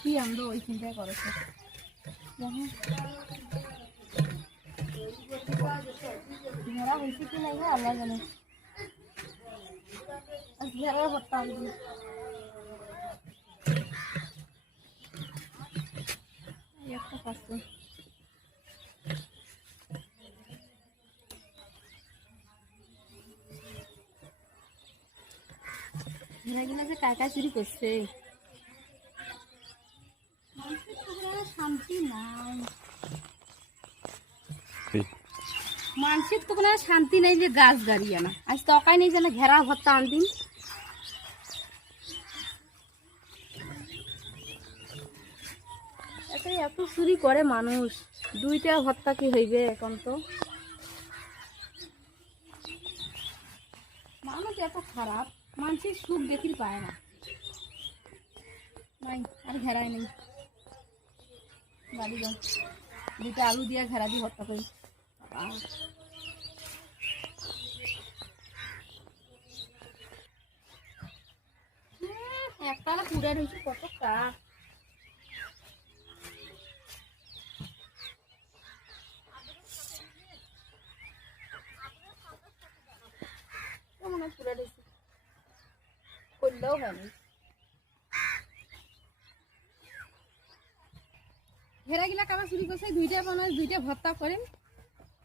কি আমরা ওই চিন্তা করেছে ঘেরা হয়েছে কি নাই আল্লাহ জানে ঘেরা ভর্তা একটা পাচ্ছে ঘেরা কিনা যে কাকা চুরি করছে শান্তি নাই মানুষের তো কোনো শান্তি নাই যে গাছ গাড়িয়ে না আজ তকাই নেই যেন ঘেরা ভর্তা আনদিন এত চুরি করে মানুষ দুইটা ভর্তা কি হইবে এখন তো মানুষ এত খারাপ মানুষের সুখ দেখি পায় না নাই আর ঘেরাই নেই বাড়ি যাও দুটো আলু দিয়ে ঘেরা দিয়ে ভর্তা করি একটা পুরা রয়েছে কত কাঠ মনে হয় পুরা রয়েছে করলেও হয়নি ঘেরা গিলা কাবা চুরি করছে দুইটা বানায় দুইটা ভর্তা করেন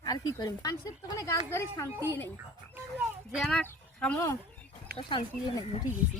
আর কি করেন মানুষের তো মানে গাছ গাড়ি শান্তি নেই যে না খামো তো শান্তি নেই ঠিক আছে